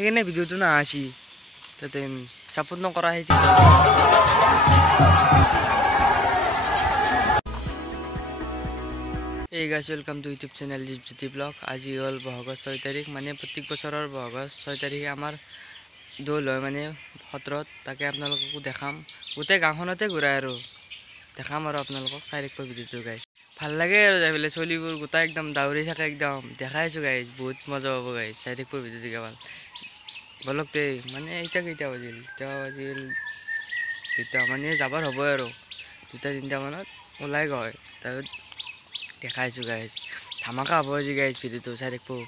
সেইকাৰণে ভিডিঅ'টো নাহাচি তাতে ছাপোৰ্ট নকৰা সেইটো এই guys welcome to YouTube channel Dipjyoti blog. আজি হ'ল বহাগৰ 6 তাৰিখ, মানে প্ৰত্যেক বছৰৰ বহাগৰ 6 তাৰিখে আমাৰ দৌল হয়, মানে সত্ৰত। তাকে আপোনালোককো দেখাম, গোটেই গাঁওখনতে ঘূৰাই আৰু দেখাম আৰু আপোনালোকক চাই থাকিব ভিডিঅ'টো গাইজ। ভাল লাগে আৰু যাই পেলাই চলিবোৰ গোটাই একদম দাউৰি থাকে, একদম দেখাইছোঁ গাইজ, বহুত মজা পাব গাইজ, চাই থাকিব ভিডিঅ'টো কেৱল বলক দেই। মানে এতিয়া কেইটা বাজিল দুটা, মানে যাবৰ হ'ব আৰু 2-3 মানত ওলাই গৈ তাৰপিছত দেখাইছোঁ গাইজ, ধামাকা হ'ব আজি গাইজ, ভিডিঅ'টো চাই থাকিব।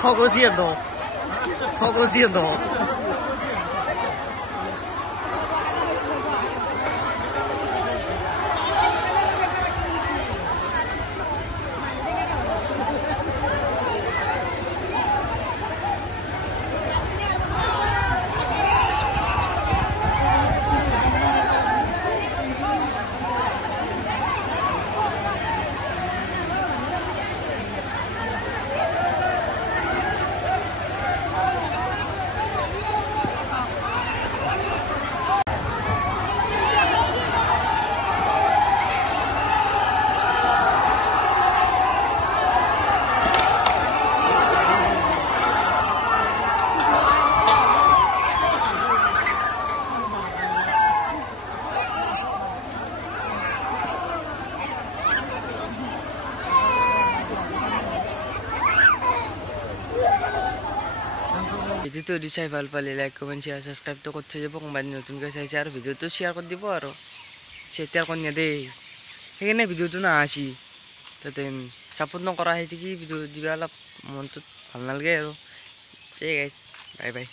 超过线都，超过线都。ভিডিঅ'টো যদি চাই ভাল পালে লাইক কমেণ্ট শ্বেয়াৰ ছাবস্ক্ৰাইবটো কৰি থৈ যাব। কোনোবাই নতুনকৈ চাইছে আৰু ভিডিঅ'টো শ্বেয়াৰ কৰি দিব আৰু শ্বেয়াৰ কৰি নিদিয়ে, সেইকাৰণে ভিডিঅ'টো নাহাচি তাতে ছাপোৰ্ট নকৰা সেইটো কি ভিডিঅ' দিবা অলপ মনটোত ভাল নালাগে আৰু। এই গাইজ, বাই বাই।